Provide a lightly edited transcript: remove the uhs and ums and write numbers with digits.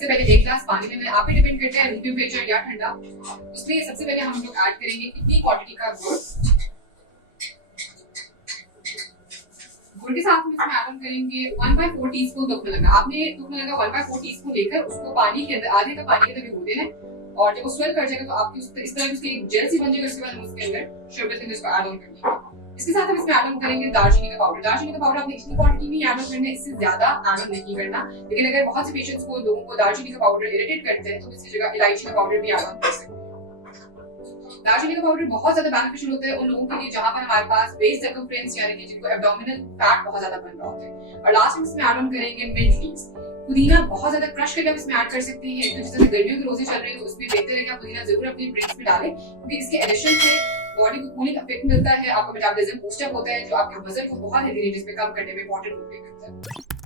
सबसे पहले 1 ग्लास पानी लेना है, आप पे डिपेंड करता है रूम टेम्परेचर या ठंडा। उसमें सबसे पहले हम लोग ऐड करेंगे इतनी क्वांटिटी का गुड़। गुड़ के साथ में इसमें ऐड ऑन करेंगे 1/4 टीस्पून तुखमन लगा। आपने तुखमन लगा 1/4 टीस्पून लेकर उसको पानी के अंदर आधे कप पानी के अंदर भिगो देना है, और जब वो स्वेल कर जाएगा तो आपकी इस तरह उसकी एक जेल सी बन जाएगी। उसके बाद हम उसके अंदर शरबत के अंदर इसको ऐड ऑन करेंगे। इसके साथ हम इसमें ऐड ऑन करेंगे दालचीनी का पाउडर। दालचीनी का पाउडर आपने इतनी क्वांटिटी में ऐड ऑन करना है, इससे ज्यादा ऐड ऑन नहीं करना। लेकिन अगर बहुत से पेशेंट्स को लोगों को दालचीनी का पाउडर इरिटेट करते हैं तो इसकी जगह इलायची का पाउडर भी ऐड ऑन कर सकते हैं। दालचीनी का पाउडर बहुत ज्यादा बेनिफिशियल होता है उन लोगों के लिए जहां पर हमारे पास वेस्ट सर्कमफ्रेंस यानी कि जिनको एब्डोमिनल फैट बहुत ज्यादा बन रहा होता है। और लास्ट में इसमें ऐड ऑन करेंगे मिंट लीव्स। पुदीना बहुत ज्यादा क्रश करके आप इसमें ऐड कर सकते हैं। तो जिस तरह गर्मियों की रोजें चल रही है तो उसमें बेहतर है कि आप पुदीना जरूर अपनी ड्रिंक्स में डालें, क्योंकि इसके एडिशन से बॉडी को कूलिंग इफेक्ट मिलता है, आपका मेटाबॉलिज्म बूस्ट अप होता है, जो आपके वजन को बहुत हेल्दी रेंजेस में कम करने में इंपॉर्टेंट रोल प्ले करता है।